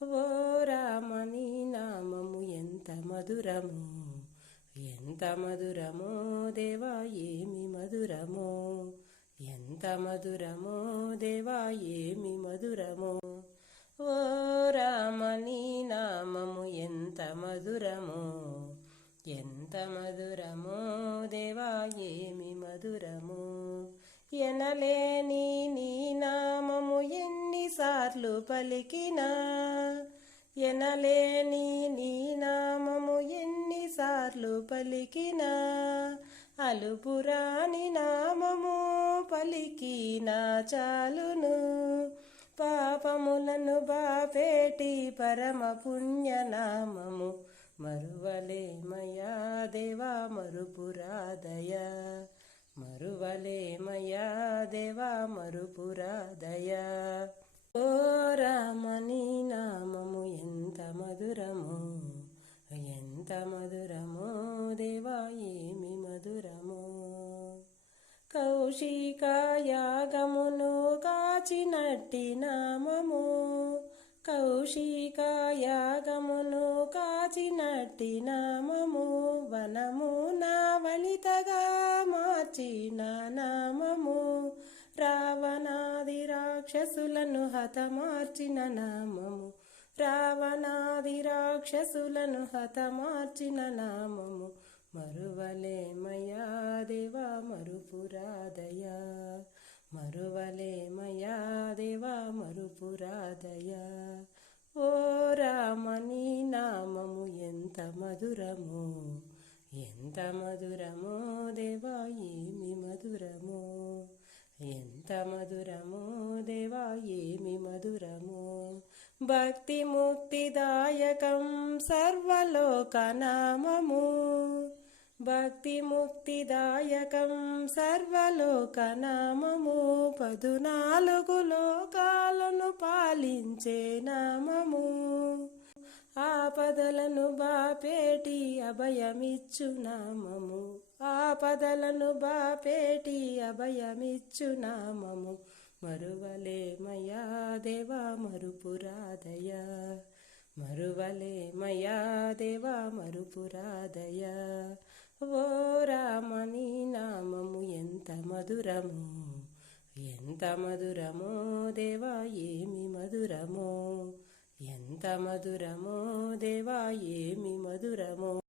ఓ రామ నీ నామము ఎంత మధురము, ఎంత మధురమో దేవా ఏమి మధురమో, ఎంత మధురమో దేవా ఏమి మధురమో. ఓ రామ నీ నామము ఎంత మధురమో, ఎంత మధురమో దేవా ఏమి మధురమో. ఎనలేని నీ నామము ఎన్నిసార్లు పలికినా, ఎనలేని నీ నామము ఎన్నిసార్లు పలికినా, అలుపురాని నామము పలికినా చాలును. పాపములను బాపేటి పరమ పుణ్యనామము, మరువలేమయా దేవా మరుపురాదయా, మరువలేమయా దేవా మరుపురాదయా. ఓ రామ నీ నామము ఎంత మధురమో, ఎంత మధురమో దేవా ఏమి మధురమో. కౌశిక యాగమును కాచినట్టి నామము, కౌశిక యాగమును కాచినట్టి నామము, వనము నా వనితగా మార్చిన నామము, రావణాది రాక్షసులను హతమార్చిన నామము, రావణాది రాక్షసులను హతమార్చిన నామము, మరువలేమయా దేవా మరుపురాదయా, మరువలేమయా దేవా మరుపురాదయా. ఓ రామ నీ నామము ఎంత మధురమో, ఎంత మధురమో దేవా ఏమి మధురమో, ఎంత మధురమో దేవా ఏమి మధురమో. భక్తి ముక్తిదాయకం సర్వలోకనామము, భక్తి ముక్తిదాయకం సర్వలోకనామము, 14 లోకాలను పాలించే నామము, ఆపదలను బాపేటి అభయమిచ్చు నామము, ఆపదలను బాపేటి అభయమిచ్చు నామము, మరువలేమయా దేవా మరుపురాదయా, మరువలేమయా దేవా మరుపురాదయా. ఓ రామ నీ నామము ఎంత మధురమో, ఎంత మధురమో దేవా ఏమి మధురమో, ఎంత మధురమో దేవా ఏమి మధురమో.